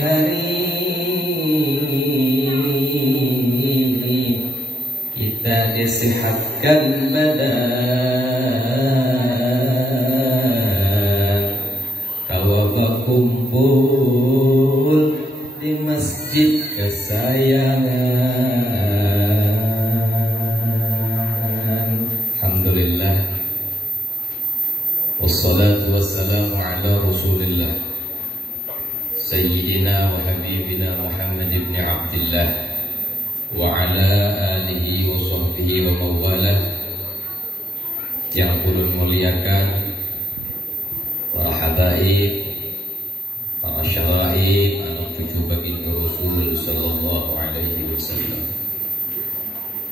hari kita disehatkan badan, kawa berkumpul di masjid kesayangan. Alhamdulillah, wassalatu wassalamu ala Rasulillah Sayyidina wa Habibina Muhammad ibn Abdillah wa ala alihi wa sahbihi wa mawalah. Yang ulun muliakan para habaib, para syaraib, anak cucu baginda Rasul sallallahu alaihi wasallam,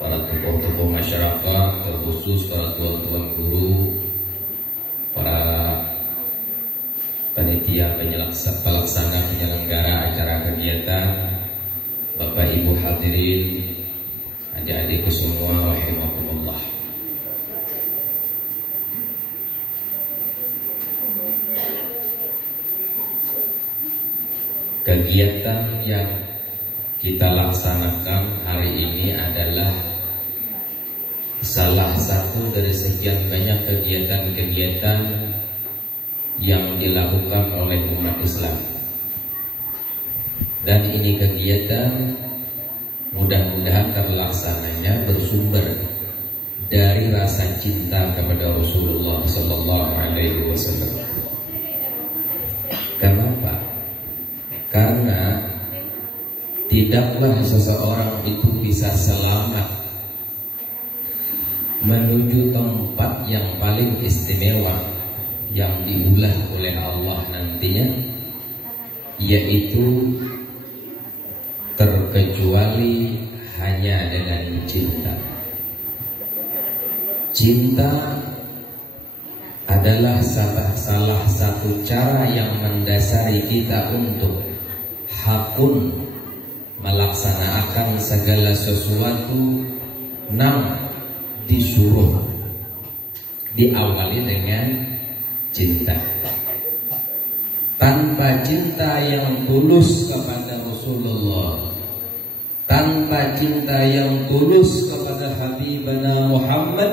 para tokoh-tokoh masyarakat, terkhusus para tuan-tuan guru, para panitia pelaksana penyelenggara acara kegiatan, Bapak Ibu hadirin, adik-adikku semua, rahimakumullah. Kegiatan yang kita laksanakan hari ini adalah salah satu dari sekian banyak kegiatan-kegiatan yang dilakukan oleh umat Islam. Dan ini kegiatan mudah-mudahan terlaksananya bersumber dari rasa cinta kepada Rasulullah Sallallahu Alaihi Wasallam. Kenapa? Karena tidaklah seseorang itu bisa selamat menuju tempat yang paling istimewa yang diulah oleh Allah nantinya, yaitu terkecuali hanya dengan cinta. Cinta adalah salah satu cara yang mendasari kita untuk hakun melaksanakan segala sesuatu yang disuruh, diawali dengan cinta. Tanpa cinta yang tulus kepada Rasulullah, tanpa cinta yang tulus kepada Habibana Muhammad,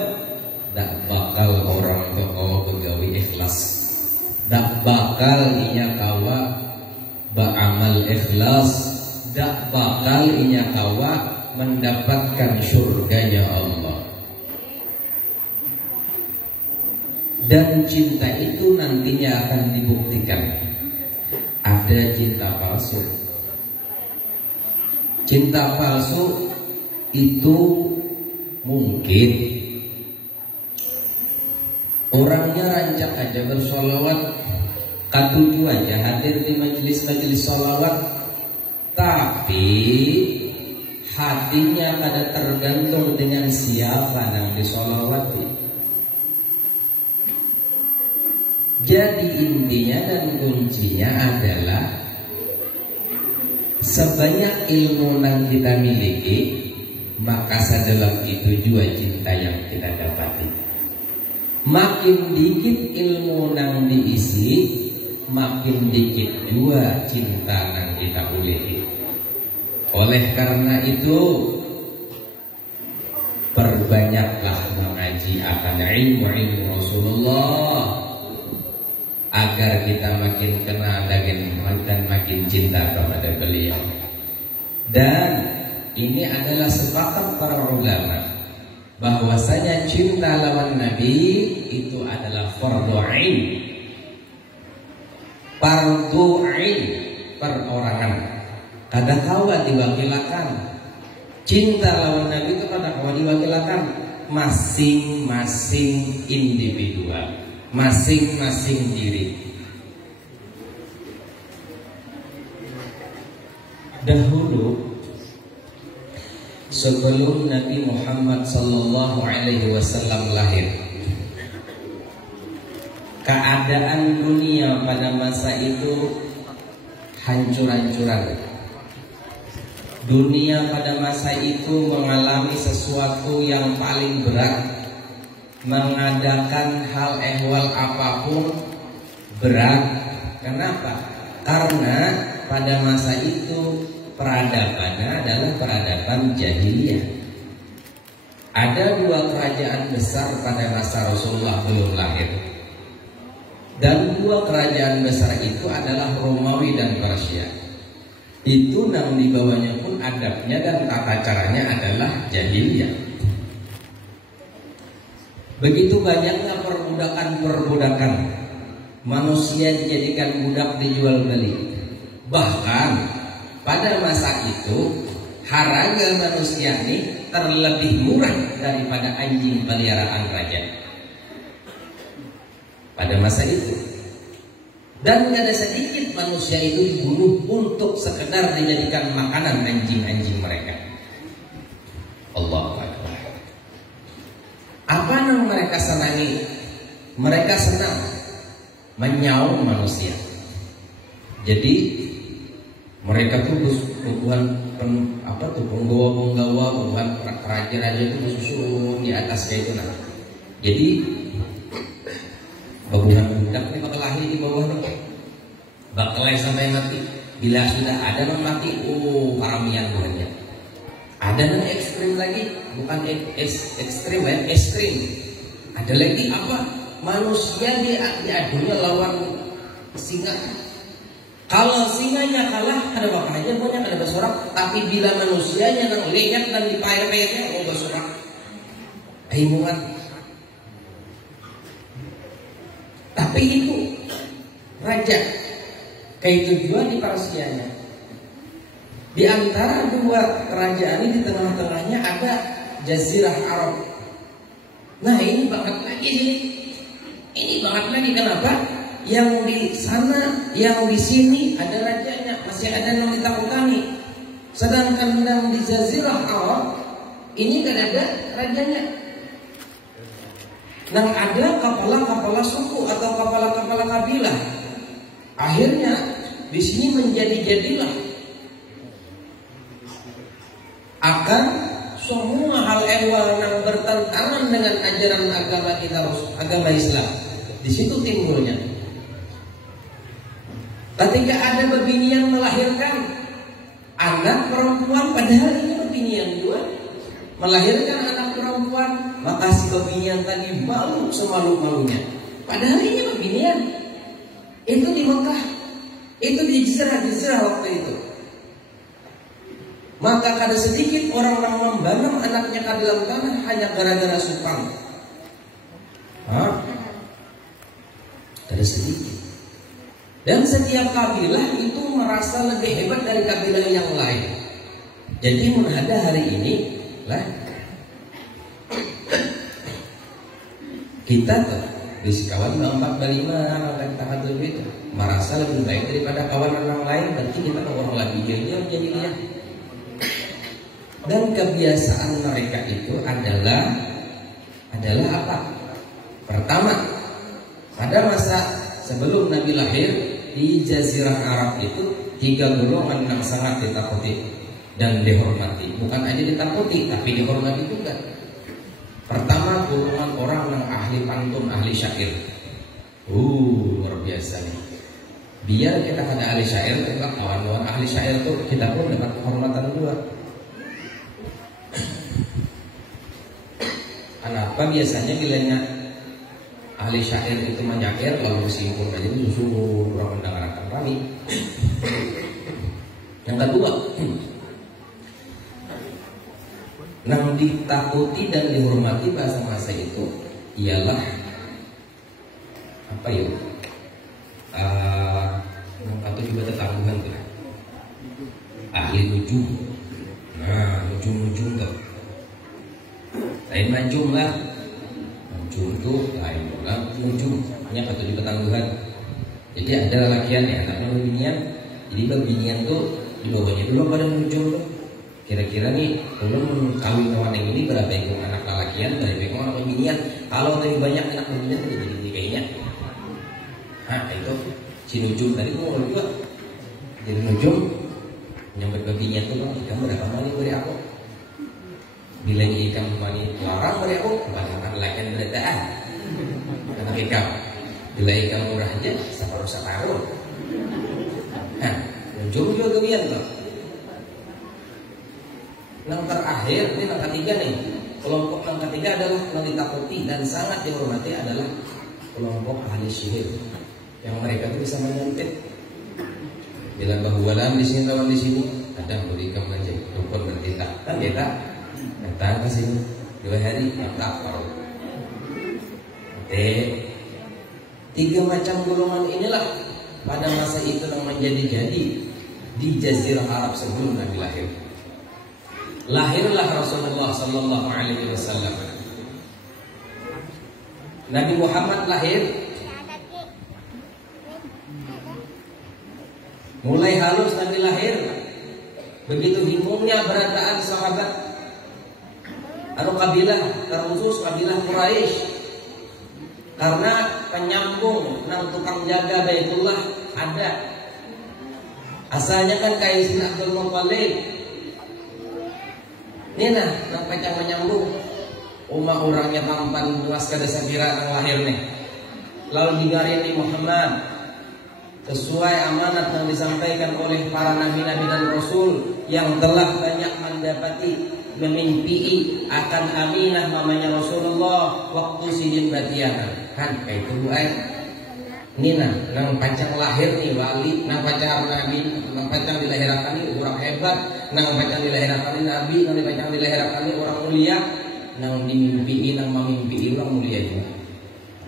tak bakal orang kawa begawi ikhlas, tak bakal inya kawa beramal ikhlas, tak bakal inya kawa mendapatkan surganya Allah. Dan cinta itu nantinya akan dibuktikan. Ada cinta palsu. Cinta palsu itu mungkin orangnya rancak aja bersolawat, katuju aja hadir di majelis-majelis solawat, tapi hatinya kada tergantung dengan siapa yang disolawati. Jadi intinya dan kuncinya adalah sebanyak ilmu yang kita miliki, maka sedalam itu juga cinta yang kita dapati. Makin dikit ilmu yang diisi, makin dikit juga cinta yang kita ulehi. Oleh karena itu, perbanyaklah mengaji akan ilmu Rasulullah, agar kita makin kenal dan makin cinta kepada beliau. Dan ini adalah sepakat para ulama bahwasanya cinta lawan Nabi itu adalah fardhu ain, fardhu ain, perorangan. Kada kawa diwakilakan. Cinta lawan Nabi itu kada kawa diwakilakan, masing-masing individual, masing-masing diri. Dahulu sebelum Nabi Muhammad sallallahu alaihi wasallam lahir, keadaan dunia pada masa itu hancur-hancuran. Dunia pada masa itu mengalami sesuatu yang paling berat. Mengadakan hal ehwal apapun berat. Kenapa? Karena pada masa itu peradabannya adalah peradaban jahiliyah. Ada dua kerajaan besar pada masa Rasulullah belum lahir. Dan dua kerajaan besar itu adalah Romawi dan Persia. Itu yang di bawahnya pun adabnya dan tata caranya adalah jahiliyah. Begitu banyaknya perbudakan-perbudakan, manusia dijadikan budak dijual beli. Bahkan pada masa itu harga manusia ini terlebih murah daripada anjing peliharaan raja. Pada masa itu. Dan tidak ada sedikit manusia itu dibunuh untuk sekedar dijadikan makanan anjing-anjing mereka. Allahu Akbar. Apa yang mereka senangi? Mereka senang menyaum manusia. Jadi mereka tuh penggawa bukan raja-raja itu susun di atas kayak itu nah. Jadi babuhan budak ini bakal lahir di bawah nih, bakal sampai mati. Bila sudah ada yang mati, paramian buahnya. Ada yang ekstrim lagi, bukan ekstrim ya, ekstrim. Ada lagi apa? Manusia diadunya lawan singa. Kalau singanya kalah, ada apa aja banyak ada bersorak. Tapi bila manusianya yang lihat dan dipair-pairnya, bersorak. Himungan. Tapi itu raja. Kayak tujuan di Persianya. Di antara dua kerajaan ini di tengah-tengahnya ada Jazirah Arab. Nah ini banget lagi nih. Ini banget lagi kenapa? Yang di sana, yang di sini ada rajanya, masih ada yang ditakutani. Sedangkan yang di Jazirah Arab ini kan ada rajanya. Dan ada kepala-kepala suku atau kepala-kepala kabilah. Akhirnya di sini menjadi-jadilah akan semua hal ehwal yang bertentangan dengan ajaran agama kita, agama Islam. Di situ timbulnya. Ketika ada berbini yang melahirkan anak perempuan, padahal ini berbini yang dua melahirkan anak perempuan, maka si bebinian tadi malu semalu-malunya. Padahal ini bebinian. Itu di Mekah, itu di Jazirah waktu itu. Maka kada sedikit orang yang membanam anaknya ke dalam tanah hanya gara-gara supang. Kada sedikit. Dan setiap kabilah itu merasa lebih hebat dari kabilah yang lain. Jadi menghadap hari ini lah kita tuh di kawan 4-5 orang kita dulu itu merasa lebih baik daripada kawan orang lain, berarti kita orang lebih jauh jadinya. Dan kebiasaan mereka itu adalah apa? Pertama, pada masa sebelum Nabi lahir di Jazirah Arab itu 3 golongan yang sangat ditakuti dan dihormati. Bukan aja ditakuti, tapi dihormati juga. Pertama, golongan orang yang ahli pantun, ahli syair. Luar biasa nih. Biar kita ada ahli syair, kita kawan-kawan ahli syair tuh kita pun dapat kehormatan juga. Kenapa biasanya bilanya ahli syair itu menyair lalu simpul aja itu susu orang mendengarkan kami. Yang kedua, yang ditakuti dan dihormati pada masa itu ialah apa ya? Yang patut juga tetanggungan tuh. Ahli nujum. Nah, nujum tuh. Lain najum lah. Nujum tuh lain lah. Nujum hanya patut juga tanggungan. Jadi ada lakian ya, anaknya berbinian. Jadi berbinian tuh di bawahnya dulu pada nujum tuh. Kira-kira nih belum kawin kawan yang ini berapa ekor anak lalakian, berapa ekor anak pembinian. Kalau dari banyak anak pembinian jadi kayaknya. Nah itu si nujum tadi mau juga jadi nujum nyampe pembinian tuh ikan berapa mani beri aku. Bila ikan mani larang beri aku, kebanyakan lalakian berdaan. Kata ikan, bila ikan murah aja separuh. Nah Juru juga gawian tuh. Yang terakhir ini yang ketiga nih. Kelompok yang ketiga adalah yang ditakuti dan sangat dihormati adalah kelompok ahli sihir. Yang mereka itu bisa menyantet. Bila bahualan di sini lawan di sini, kadang berikan aja rukun bertindak. Kan kita datang ke sini 2 hari tak tahu. Tiga macam golongan inilah pada masa itu yang menjadi-jadi di Jazirah Arab sebelum Nabi lahir. Lahirlah Rasulullah Sallallahu Alaihi Wasallam. Nabi Muhammad lahir, mulai halus Nabi lahir. Begitu bingungnya beradaan sahabat kabilah terkhusus kabilah Quraisy. Karena penyambung nang tukang jaga Baitullah ada. Asalnya kan Kaisin Abdul Muttalib. Nina nang pecah menyambung. Umma orangnya tampan luas kada sabira nang lahir nih. Lalu digarini Muhammad sesuai amanat yang disampaikan oleh para nabi-nabi dan rasul yang telah banyak mendapati memimpi akan Aminah mamanya Rasulullah waktu sidin batiana kan kayak itu Nina nang pancang lahir nih wali nang pancang nabi nang pancang dilahirkan nih orang hebat nang pancang dilahirkan nih nabi nang pancang dilahirkan nih orang mulia nang dimimpi nang memimpi orang mulia juga.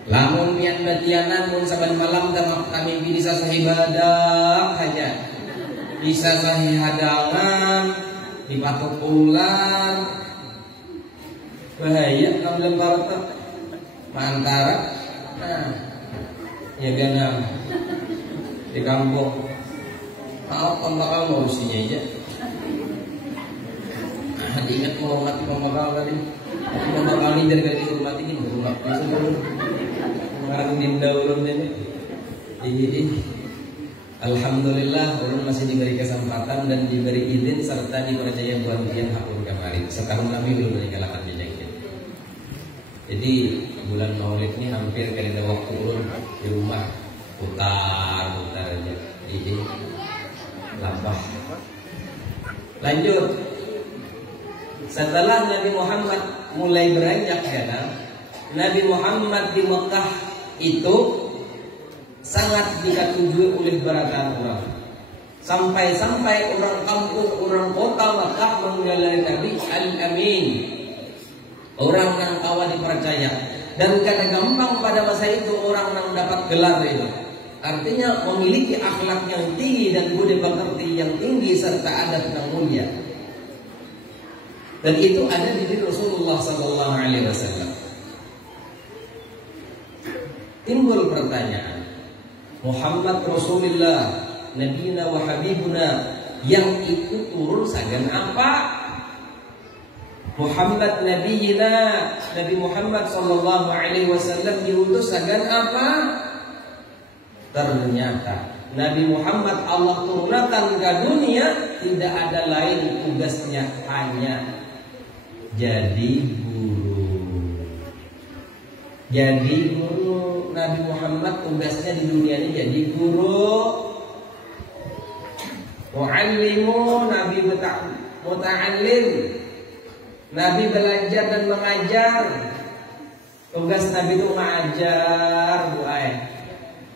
Lamun pian batianan mun saban malam dalam kami bisa sahibadah saja bisa sahihadangan dipatok ular bahaya kalau lembar antara ya biar di kampung apa bakal mau usinya aja ingat mau mati mau bakal tadi mau bakal ini dari dihormati ini berumah bisa dulu mengarang dinda ulun ini jadi alhamdulillah ulun masih diberi kesempatan dan diberi izin serta dipercaya buat ujian hakun kemarin setahun lebih belum meninggalkan jejaknya. Jadi bulan Maulid ini hampir kali ada waktu ulun di rumah putar aja jadi lapah. Lanjut setelah Nabi Muhammad mulai beranjak ya Nabi Muhammad di Mekah itu sangat dikagumi oleh berataan orang. Sampai-sampai orang kampung, orang kota Makkah menggelari Nabi Al-Amin. Orang yang kawan dipercaya. Dan karena gampang pada masa itu orang yang dapat gelar itu. Artinya memiliki akhlak yang tinggi dan budi pekerti yang tinggi serta adab yang mulia. Dan itu ada di diri Rasulullah Sallallahu Alaihi Wasallam. Timbul pertanyaan, Muhammad Rasulullah Nabina wa Habibuna yang itu turun sagan apa? Muhammad Nabiyina Nabi Muhammad Sallallahu Alaihi Wasallam diutus sagan apa? Ternyata Nabi Muhammad Allah turunkan ke dunia tidak ada lain tugasnya hanya jadi guru. Jadi guru Nabi Muhammad tugasnya di dunia ini jadi guru. Mu'allimu Nabi muta'allim. Nabi belajar dan mengajar. Tugas Nabi itu mengajar,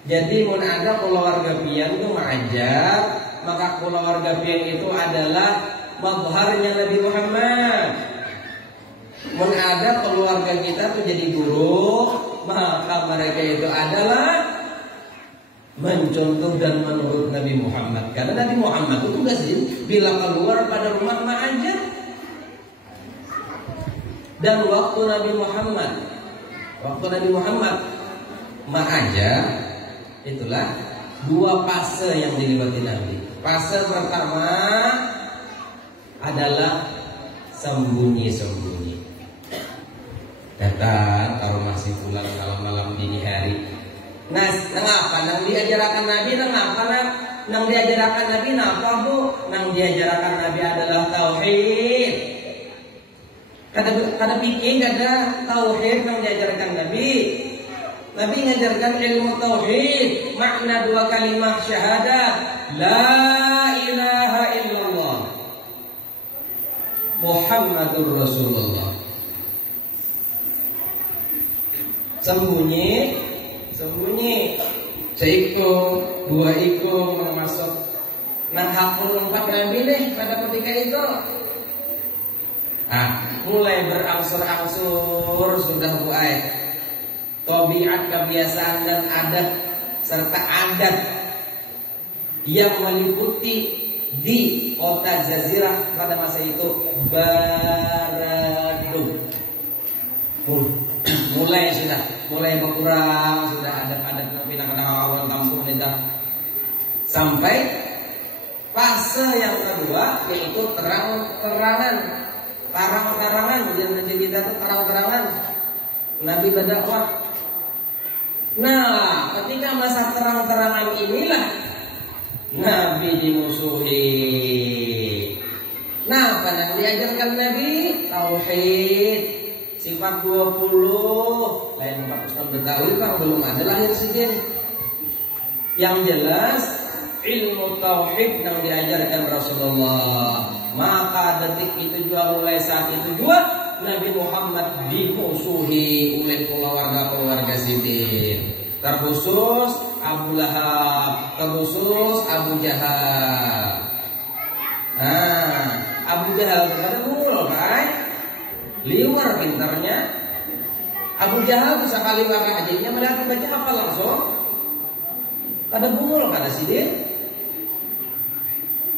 Jadi mun ada keluarga pian itu mengajar, maka keluarga pian itu adalah mazharnya Nabi Muhammad. Mun ada keluarga kita tuh jadi guru, maka mereka itu adalah mencontoh dan menurut Nabi Muhammad. Karena Nabi Muhammad itu tugasnya bila keluar pada rumah mengajar. Dan waktu Nabi Muhammad mengajar, itulah dua fase yang dilewati Nabi. Fase pertama adalah sembunyi-sembunyi. Datang kalau masih pulang malam-malam dini hari. Nah, ngapa? Nang diajarkan Nabi, nang diajarkan Nabi, napa bu? Nang diajarkan Nabi adalah tauhid. Kada pikir ada tauhid yang diajarkan Nabi. Nabi mengajarkan ilmu tauhid, makna dua kalimat syahadat, la ilaha illallah Muhammadur Rasulullah. Sembunyi, seiko, dua iko masuk. Nah hakul lengkap Nabi deh pada ketika itu. Mulai berangsur-angsur sudah buai. Tabiat, kebiasaan dan adat serta adat yang meliputi di kota Jazirah pada masa itu baru mulai berkurang, sudah adat-adat pindah-pindah awal kampung kita sampai fase yang kedua yaitu terang-terangan yang menjadi kita itu terang-terangan Nabi berdakwah. Nah, ketika masa terang-terangan inilah Nabi dimusuhi. Nah, apa yang diajarkan Nabi? Tauhid, sifat 20. Lain 46 Betawi Bang, belum ada lahir sidin. Yang jelas ilmu tauhid yang diajarkan Rasulullah. Maka detik itu juga, mulai saat itu juga Nabi Muhammad dimusuhi oleh keluarga sidin. Terkhusus Abu Lahab, terkhusus Abu Jahal. Abu Jahal pada bungul kan, liwar pintarnya. Abu Jahal bisa kali warna ajaibnya, melihat baca apa langsung pada bungul pada sidin.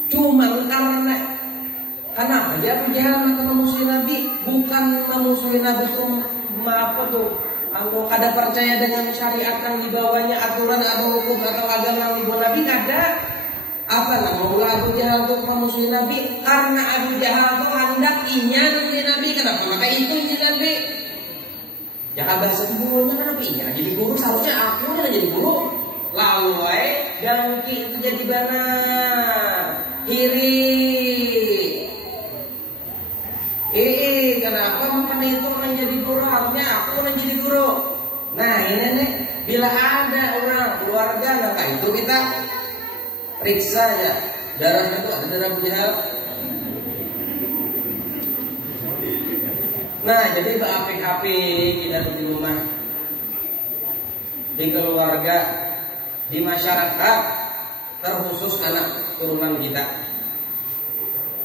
Cuma karena dia Abu Jahal memusuhi Nabi, bukan memusuhi Nabi itu apa tuh? Aku kada percaya dengan syariat yang dibawanya, aturan atau hukum atau agama yang dibawa Nabi, kada. Apa nama Abu Jahal itu memusuhi Nabi? Karena Abu Jahal itu hendak inyan di Nabi. Kenapa? Maka itu inyan Nabi. Ya kan bahasa gurunya kenapa inyan jadi guru? Seharusnya aku yang jadi guru. Lalu ganti itu jadi benar. Kiri. Kenapa bukan itu orang jadi guru? Harusnya aku yang jadi guru. Nah ini nih, bila ada orang keluarga maka itu kita periksa ya darahnya itu ada darah Abu Jahal. Nah jadi BAPKP kita di rumah, di keluarga, di masyarakat, terkhusus anak turunan kita.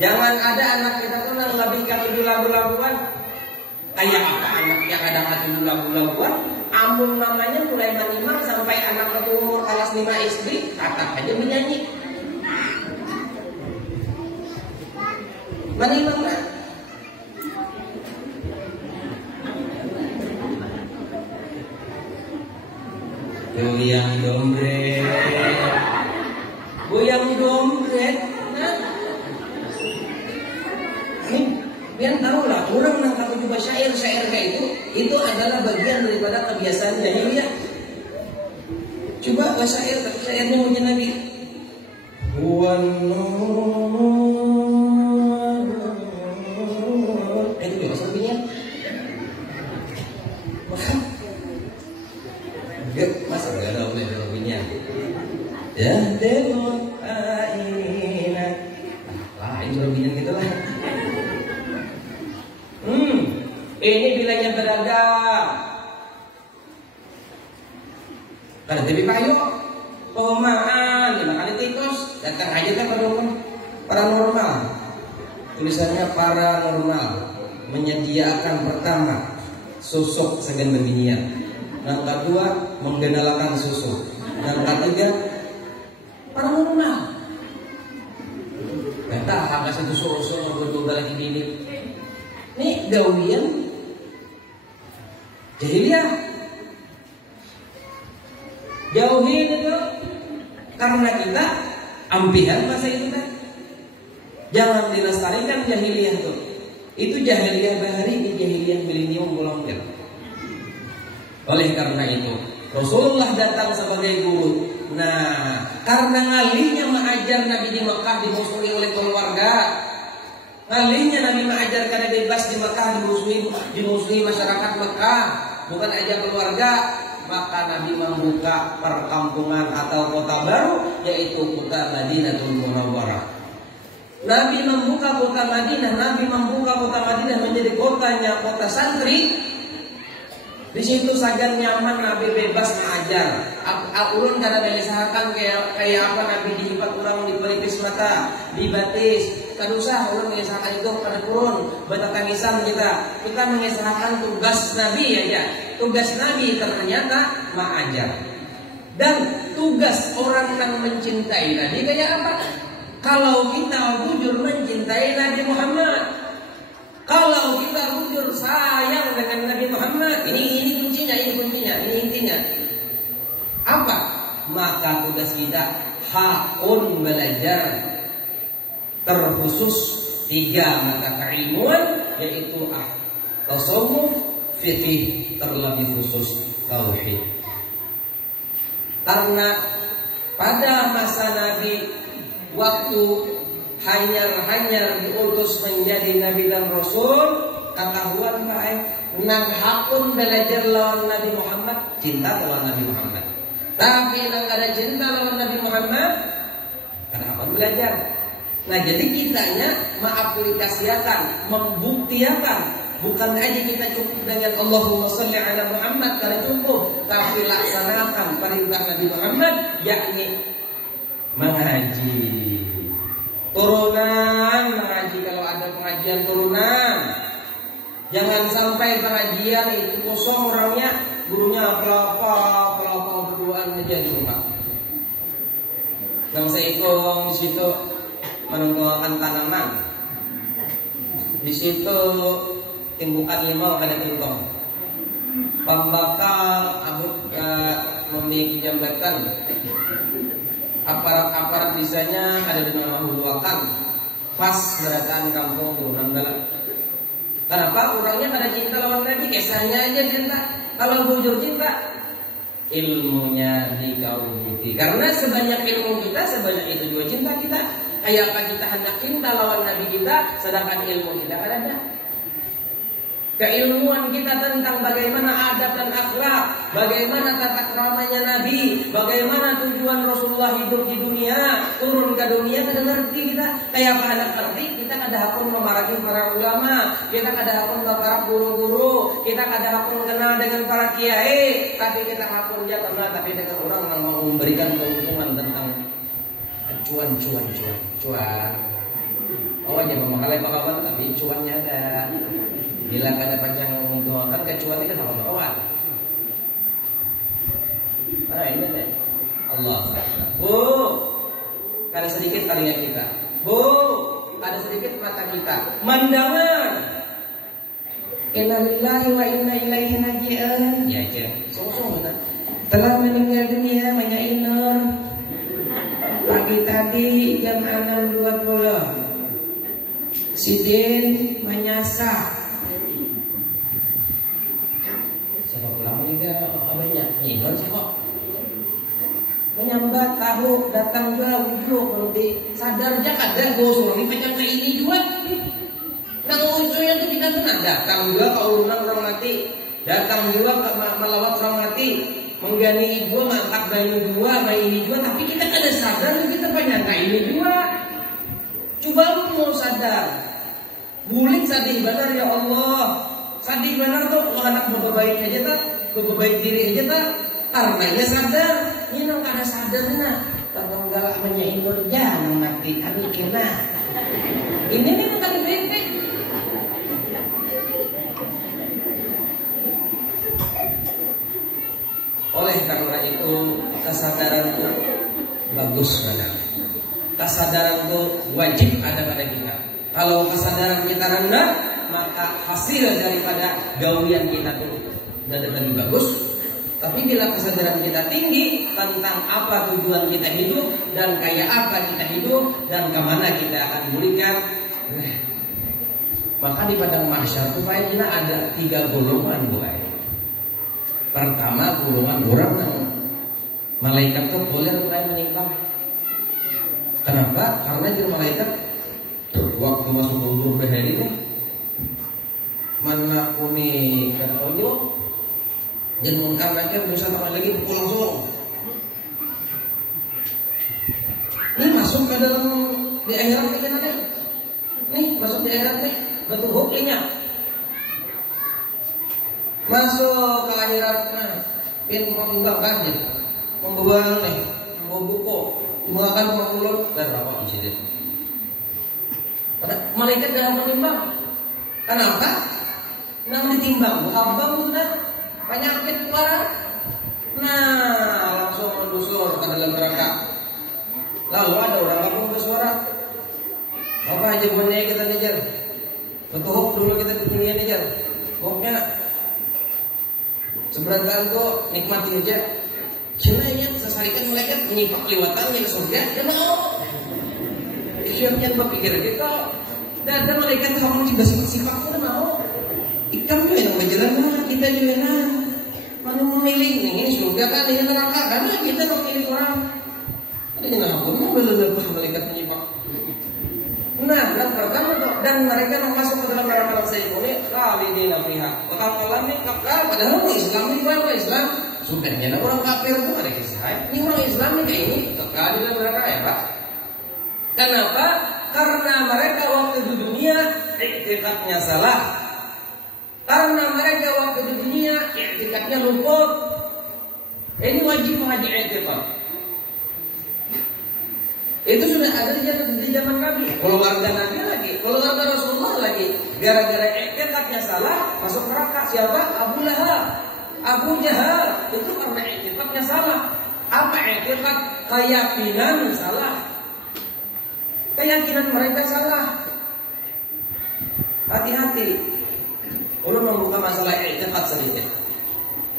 Jangan ada anak kita tuh melebihkan itu lagu-laguan. Kayak apa anak yang ada hati lagu-laguan? Amun namanya mulai menimang sampai anak itu umur kelas 5 SD, kata aja menyanyi. Menimang lah. Goyang dompet, nah. Biar tahu lah orang yang kalau juga syair kayak itu adalah bagian daripada kebiasaan jahiliyah. Coba bahasa syairnya mungkin Nabi. Itu bahasa Arabnya. Masa enggak ada bahasa Arabnya? Ya, demo aina. Lain Arabnya gitu lah. Ini bilangnya beragam. Kalau jadi kayu, perumahan, 5 kali tikus, datang aja kan paranormal. Tulisannya paranormal, menyediakan pertama sosok segan beginian. Yang kedua mengenalkan sosok. Yang ketiga paranormal. Kata harga satu sosok betul lagi ini. Ini gawian jahiliyah. Jauhin itu karena kita ampihan masa itu kan. Jangan dilestarikan jahiliyah itu. Itu jahiliyah bahari, ini jahiliyah milenium golongan. Oleh karena itu Rasulullah datang sebagai guru. Nah, karena ngalihnya mengajar Nabi di Mekah dimusuhi oleh keluarga. Ngalihnya Nabi mengajarkan bebas di Mekah dimusuhi masyarakat Mekah, bukan aja keluarga. maka Nabi membuka perkampungan atau kota baru, yaitu kota Madinatul Munawwarah. Nabi membuka kota Madinah, Nabi membuka kota Madinah menjadi kota santri. Di situ saja nyaman, Nabi bebas mengajar. Ulun kada mengisahkan kayak apa Nabi dihibat orang di pelipis mata, dibatis. Kada usah ulun mengisahkan itu pada kurun. Batatangisan kita mengisahkan tugas Nabi aja. Tugas Nabi ternyata mengajar. Dan tugas orang yang mencintai Nabi kayak apa? Kalau kita jujur mencintai Nabi Muhammad, kalau kita jujur sayang dengan Nabi Muhammad, ini kuncinya, ini intinya. Apa? Maka tugas kita hakun belajar terkhusus 3 mata keilmuan, yaitu tasawuf, fikih, terlebih khusus tauhid. Karena pada masa Nabi, waktu hanyar diutus menjadi Nabi dan Rasul, ketahuan nang hakun belajar lawan Nabi Muhammad, cinta lawan Nabi Muhammad. Tapi nang ada cinta lawan Nabi Muhammad, kenapa belajar? Nah, jadi kitanya mengaplikasikan, membuktikan, bukan aja kita cukup dengan Allahumma sholli ala Muhammad karena cukup, tapi laksanakan perintah Nabi Muhammad, yakni mengaji. Turunan mengaji, kalau ada pengajian turunan. Jangan sampai pengajian itu kosong orangnya, gurunya pelopor berduaan aja di rumah. Yang saya ikut di situ menunggukan tanaman. Di situ timbukan limau kada tingkong. Pembakar abut memiliki jambatan. Aparat bisanya ada dengan mahuluakan. Pas berdatangan kampung turunan dalam. Kenapa? Orangnya pada cinta lawan Nabi, kisahnya aja cinta. Kalau bujur cinta, ilmunya dikauti. Karena sebanyak ilmu kita, sebanyak itu juga cinta kita. Kayak apa kita hendak cinta lawan Nabi kita, sedangkan ilmu kita ada. Keilmuan kita tentang bagaimana adab dan akhlak, bagaimana tata keramanya Nabi, bagaimana tujuan Rasulullah hidup di dunia, turun ke dunia, kada ngerti kita. Kayak apa hendak ngerti, kita kada hakun memarahi para ulama, kita kada hakun ke para guru-guru, kita kada hakun kenal dengan para kiai, tapi kita hakun dia kenal tapi dengan orang yang mau memberikan keuntungan tentang cuan. Oh, jangan menghalai apa-apa, tapi cuannya ada. Bila kada panjang menguntungkan, kecuali kan kawan. Nah ini deh, Allah. Bu, kada sedikit telinga kita. Bu, kada sedikit mata kita. Mandangan. Inna lillahi wa inna ilaihi raji'un. Ya aja. Sosok benar. Telah meninggal dunia Menyainur pagi tadi jam 6.20. Sidin menyasar. Ingat kok menyambat tahu datang ke wujud nanti sadar aja kada gosong ini macam kayak ini juga nang wujudnya tuh kita tenang datang juga kalau orang mati, datang juga ke melawat orang mati, menggani ibu ngangkat bayi dua bayi juga, tapi kita kada sadar kita banyak kayak ini juga. Coba mau sadar guling sadih benar ya Allah, sadih benar tuh anak berbaik aja tak, berbaik diri aja tak. Karenanya sadar, ini nang kada sadar na, terenggalak menyainur jangan mati kami kena. Ini nih kada baik. Oleh karena itu kesadaran itu bagus benar. Kesadaran itu wajib ada pada kita. Kalau kesadaran kita rendah, maka hasil daripada gawian kita itu lebih bagus. Tapi bila kesadaran kita tinggi tentang apa tujuan kita hidup dan kayak apa kita hidup dan kemana kita akan berikan, nah, maka di padang mahsyar itu kita ada 3 golongan mulai. Pertama golongan orang yang malaikat itu boleh mulai meninggal. Kenapa? Karena di malaikat waktu masuk umur berhari ini mana kuni kan onyo Jangan mungkar nakir dosa tambah lagi pukul langsung. Ini masuk ke dalam di akhirat nanti. Nih masuk di akhirat nih, betul hukumnya. Masuk ke akhirat, nah, pintu tinggal kan, membawa nih, membawa buku, mengeluarkan mulut dan apa insiden. Malaikat dalam menimbang. Kenapa? Nama ditimbang, abang sudah penyakit parah. Nah, langsung mendusur ke dalam neraka. Lalu ada orang kampung bersuara, apa aja bunyinya kita ngejar. Betul dulu kita dunia ngejar. Pokoknya seberangkali kok nikmati aja. Cenanya sesarikan malaikat menyipak liwatannya ke surga. Dia mau. Yang berpikir gitu. Dan ada malaikat kamu juga sifat udah mau. Ikan juga yang berjalan, kita juga mana memilih ini surga kan ini neraka karena kita memilih orang. Ada yang aku mau benar-benar malaikat menyimak. Nah, dan pertama dan mereka masuk ke dalam neraka ini khalidina fiha. Bakal kalami kekal padahal Islam di bawah Islam. Sudahnya orang kafir itu ada kisah. Ini orang Islam ini kayak ini kekal di dalam neraka ya Pak. Kenapa? Karena mereka waktu di dunia iktikadnya salah. Karena mereka waktu di dunia iktikadnya luput. Ini wajib mengaji iktikad. Itu sudah ada di zaman Nabi. Kalau warga Nabi lagi, kalau warga Rasulullah lagi, gara-gara iktikadnya salah masuk neraka. Siapa? Abu Lahab, Abu Jahal. Itu karena iktikadnya salah. Apa iktikad? Keyakinan salah. Keyakinan mereka salah. Hati-hati. Kalau membuka masalah i'tiqad sedikit.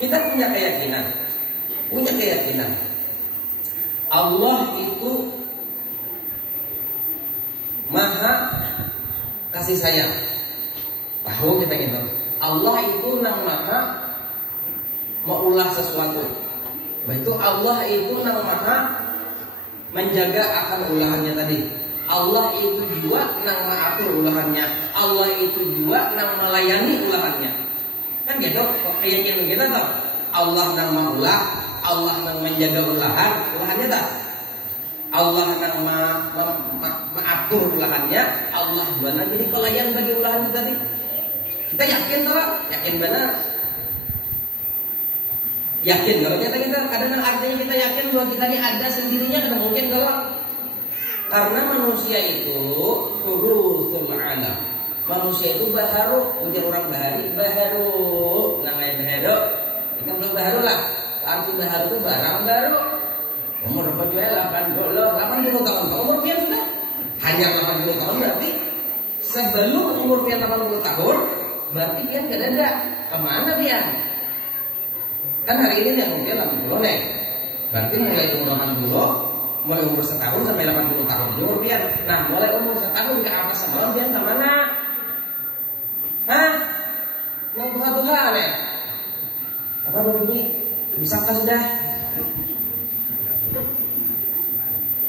Kita punya keyakinan. Allah itu Maha kasih sayang. Tahu kita gitu. Allah itu nang maha maulah sesuatu. Itu Allah itu nang maha menjaga akan ulahannya tadi. Allah itu juga nang mengatur ulahannya. Allah itu juga nang melayani ulahannya. Kan gitu, keyakinan kita tuh. Allah nang maulah, Allah nang menjaga ulahannya tak. Allah nang mengatur ulahannya, Allah benar jadi pelayan bagi ulahannya tadi. Kita yakin tak? Yakin benar. Yakin kalau kita kadang artinya kita yakin bahwa kita ini ada sendirinya kan mungkin kalau karena manusia itu hurusul alam. Manusia itu baharu, ujar orang baharu, namanya baharu. Kita belum baharu lah. Arti baharu itu barang baru. Umur berapa juga 80 tahun. Umur pian sudah hanya 80 tahun berarti sebelum umur pian 80 tahun berarti pian gak ada. Kemana pian? Kan hari ini yang mungkin 80 nih. Berarti mulai umur 80 mulai umur setahun sampai 80 tahun itu umur pian. Nah mulai umur setahun ke atas sebelum pian kemana? Hah? Yang Tuhan ya? Apa begini? Bisakah sudah?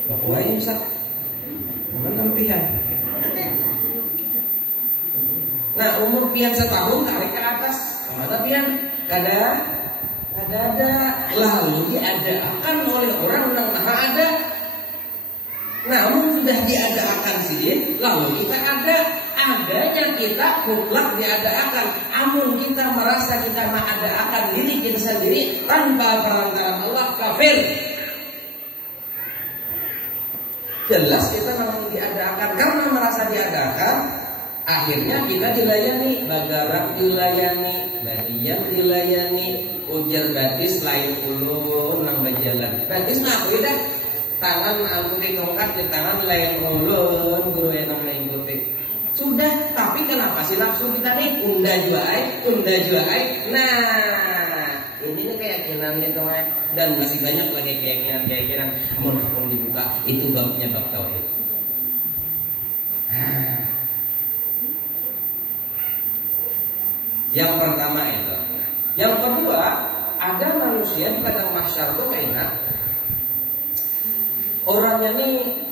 Bapak ini bisa mana pian? Nah umur pian setahun tarik ke atas kemana pian? Kada ada lalu diadakan oleh orang yang maha ada. Namun sudah diadakan sih, lalu kita adanya kita mutlak diadakan. Namun kita merasa kita mengadakan diri kita sendiri tanpa perantara Allah kafir. Jelas kita memang diadakan karena merasa diadakan. Akhirnya kita dilayani, bagarak dilayani, badian dilayani, ujar batis lain ulun nang berjalan. Batis nak dah tangan aku dikongkat di tangan lain ulun guru yang mengikuti. Sudah, tapi kenapa sih langsung kita nih unda juai. Nah, ini nih keyakinan itu dan masih banyak lagi keyakinan. Mau dibuka itu babnya bab tauhid. Yang pertama itu. Yang kedua, ada manusia di padang mahsyar itu enak. Orangnya nih,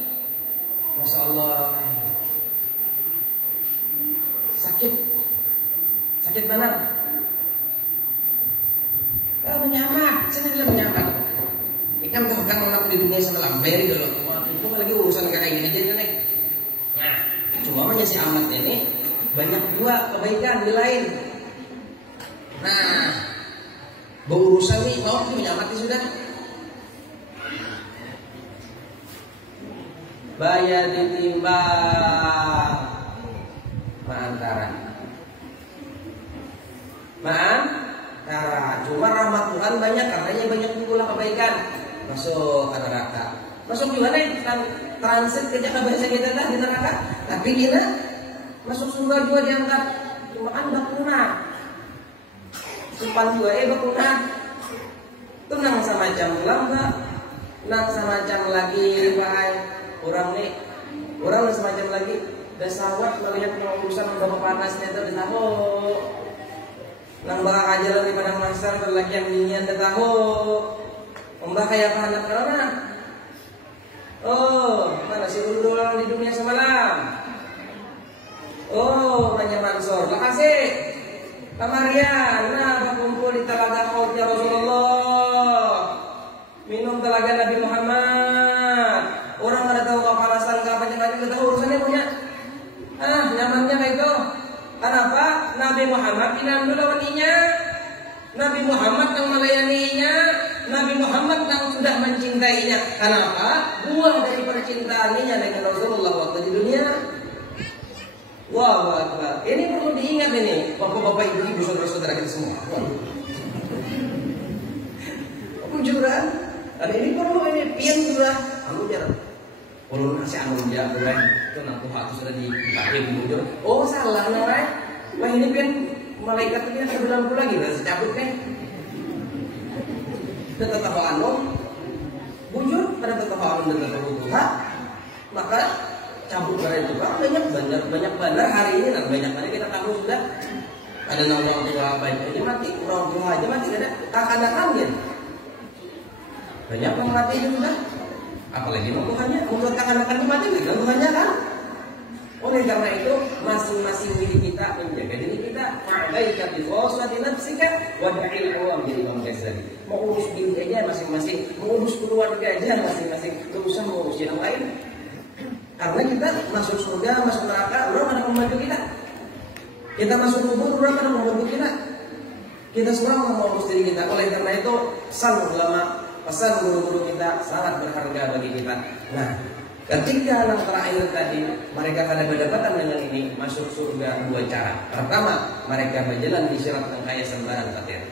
masya Allah, sakit benar. menyamat, saya bilang menyamat. Ikan bahkan orang di dunia setelah bayar dulu. Itu lagi urusan kayak gini aja nih. Nah, cuma si Ahmad ini banyak juga kebaikan di lain. Nah, berurusan nih mau menyamati sudah. Bayar ditimbang antara. Cuma rahmat Tuhan banyak, karenanya banyak pula kebaikan. Masuk ke neraka. Masuk gimana ya? Transit kerja bahasa kita dah di neraka. Tapi kita masuk surga juga diangkat. Cuma kan bakuna. Supan juga bakuna. Itu nang semacam enggak? Nang semacam lagi baik. Orang semacam lagi. Dasawat melihat urusan bawa panasnya itu tahu. Nang bakal ajaran di padang mahsyar lagi yang dingin anda tahu. Mbak kayak apa anak karena? Oh, mana si dulu di dunia semalam? Oh, Nanya Mansur. Makasih. Kamarian, nah berkumpul di telaga haudnya Rasulullah. Minum telaga Nabi Muhammad. Orang ada tahu kepanasan kapan yang ada tahu urusannya punya. Nyamannya kayak itu. Kenapa? Nabi Muhammad pinandu lawaninya. Nabi Muhammad yang melayaninya. Nabi Muhammad yang sudah mencintainya. Kenapa? Buah dari percintaannya dengan Rasulullah waktu di dunia. Wah, Akbar. Ini perlu diingat ini, bapak-bapak, ibu-ibu, saudara-saudara kita semua. Kejuran. Dan ini perlu ini pian juga. Kamu jarang. Kalau nasi anu dia berani itu nanti hati sudah dipakai bujur. Oh salah narai. Wah ini kan malaikat ini terbilang pula lagi lah secabut kan. Tetap anu bujur pada tetap anu dan tetap Tuhan. Maka cabut dari itu kan banyak bandar hari ini dan banyak banget kita tahu sudah ada orang tua baik aja mati, orang tua aja mati ada kakak-kakak dia. Banyak yang mati itu sudah. Apalagi Tuhannya, untuk akan mati juga Tuhannya kan. Oleh karena itu masing-masing diri kita menjaga diri kita. Fa'alaika bi khawsati nafsika wa da'il awam jadi Imam Ghazali. Mau urus diri aja masing-masing, mau urus keluarga aja masing-masing, enggak usah ngurus yang lain. Karena kita masuk surga, masuk neraka, orang ada membantu kita. Kita masuk kubur, orang ada membantu kita. Kita semua mau urus diri kita. Oleh karena itu, pesan ulama, pesan guru-guru kita sangat berharga bagi kita. Nah, ketika yang terakhir tadi mereka pada berdapatan dengan ini masuk surga dua cara. Pertama, mereka berjalan di sirat yang kaya sembarang fatir.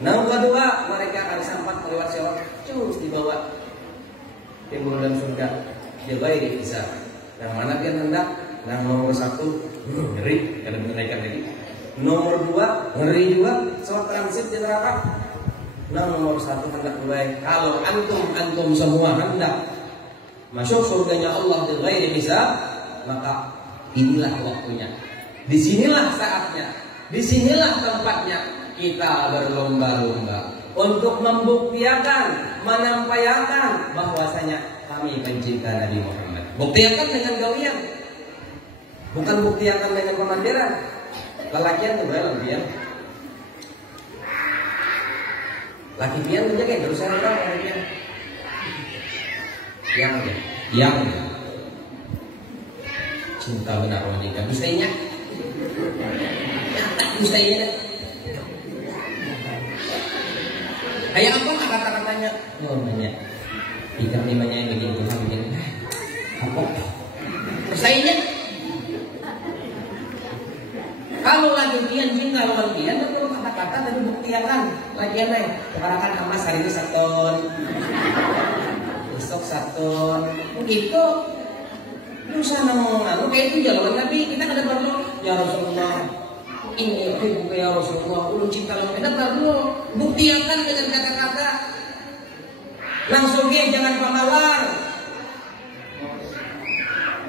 Yang kedua, mereka akan sampai lewat sirat terus dibawa timbul dalam surga. Dia baik bisa. Yang mana dia hendak? Yang nomor satu ngeri kalau menaikkan lagi. Nomor dua ngeri juga soal transit di neraka. Nomor satu hendak baik. Kalau antum semua hendak masuk surganya Allah dengan ghairi hisab, maka inilah waktunya. Disinilah saatnya. Disinilah tempatnya kita berlomba-lomba untuk membuktikan, menampakkan bahwasanya kami pencinta Nabi Muhammad. Buktikan dengan gawian, bukan buktikan dengan pemandiran. Lelakian tuh lelakian. Laki pian menjaga terus orang lelakian. Yang cinta benar wanita. Mustahilnya, mustahilnya. Kayak apa kata-katanya? Oh banyak. Ikan limanya yang bikin Tuhan bikin apa? Mustahilnya. Kalau lagi pian cinta lawan pian, perlu kata-kata tapi buktikan. Lagian nih, sekarang kan Hamas hari ini Sabton. Besok Sabton, begitu. Usah ngomong kayak itu jalan Nabi. Kita ada perlu ya Rasulullah. Ini ibu ya Rasulullah. Ulun cinta lawan kita perlu buktikan dengan kata-kata. Langsung dia jangan pamawar.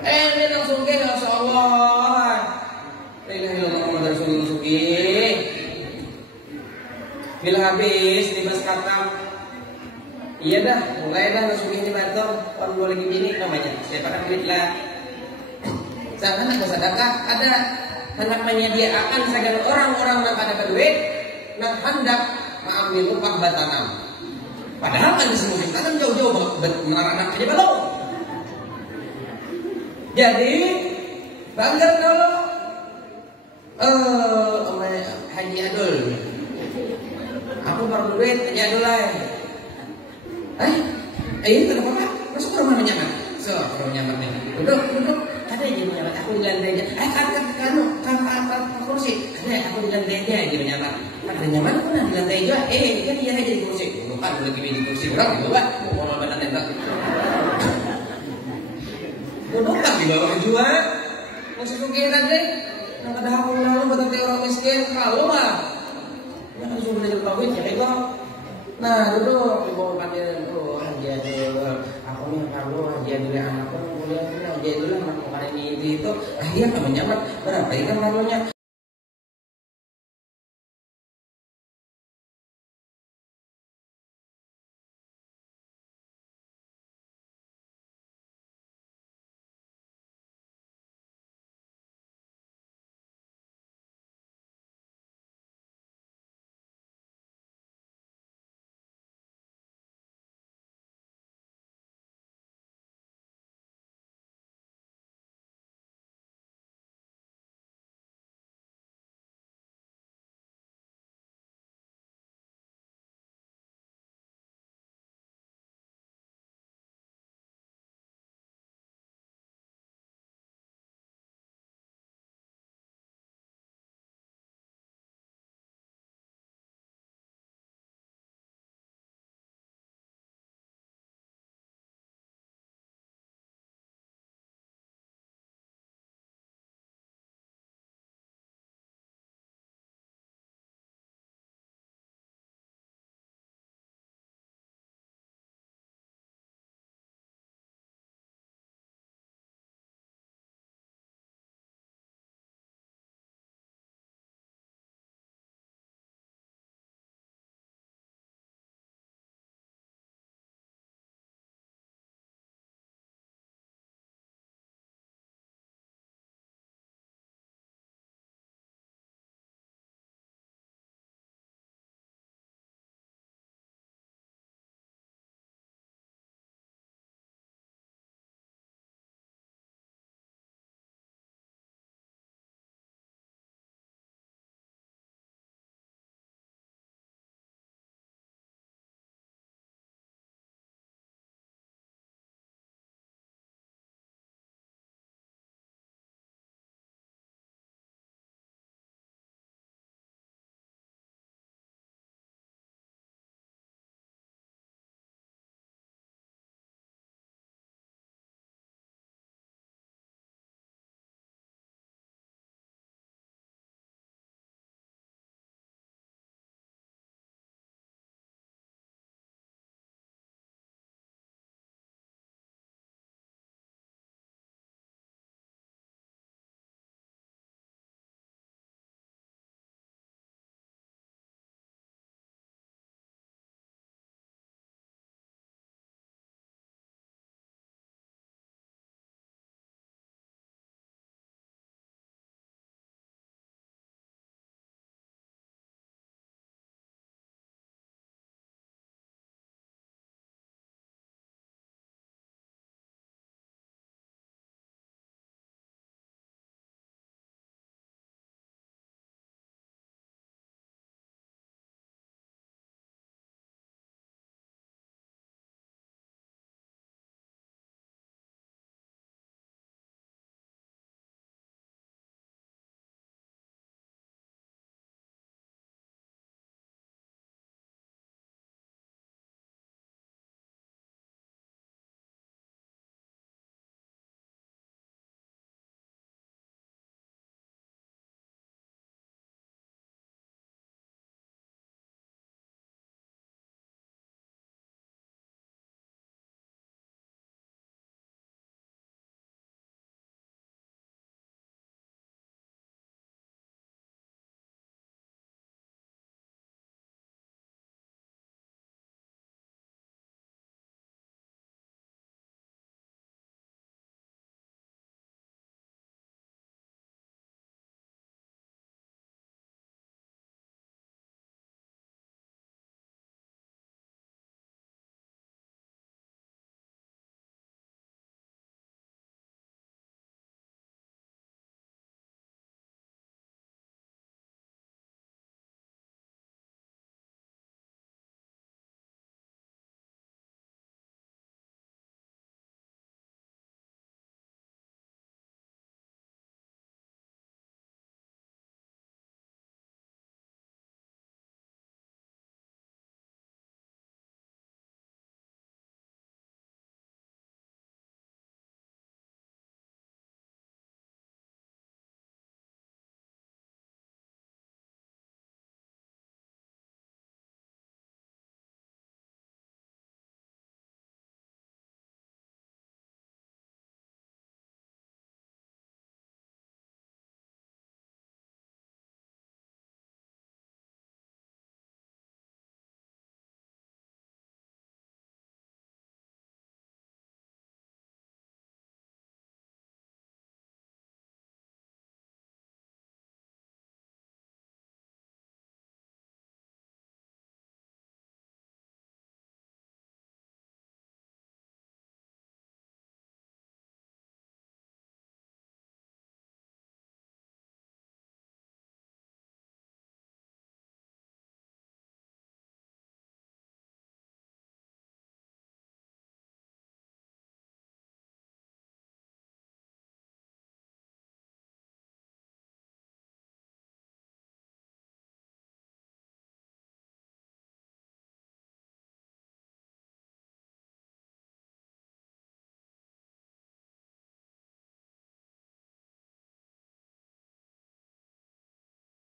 Ini langsung dia ya Allah. La ilaha illallah Muhammadur Rasulullah sugi. Bila habis dibas kata. Iya dah, mulai dah langsung ini baton. Kalau dua lagi bini namanya, saya pakai duit lah. Jangan ada sedekah, ada hendak menyediakan segala orang-orang yang pada berduit, nak hendak ambil upah batanam. Padahal kan di musim tanam jauh-jauh anak aja belum. Jadi bangga kalau Haji Adul, aku baru duit Haji Adul lah. Ini telepon Pak, masuk ke rumah menyamat. So, ke rumah menyamat nih. Duduk. Ada aja menyamat, aku di lantai aja. Kan kursi. Ada aku di lantai aja menyamat. Ada nyaman pun di lantai aja. Kan dia aja di kursi. Bukan lagi di kursi orang gitu Pak. Mau badan tembak. Duduk di bawah jual. Masih sugih tadi. Nang kada aku lalu badan orang miskin kalau mah. Ya kan suruh dari pawit ya itu. Nah, duduk di bawah pantai. Dia dulu, aku nih kalau dia dulu anakku, dia dulu anak bukan ini itu, dia nggak menyamat berapa ikan lalunya.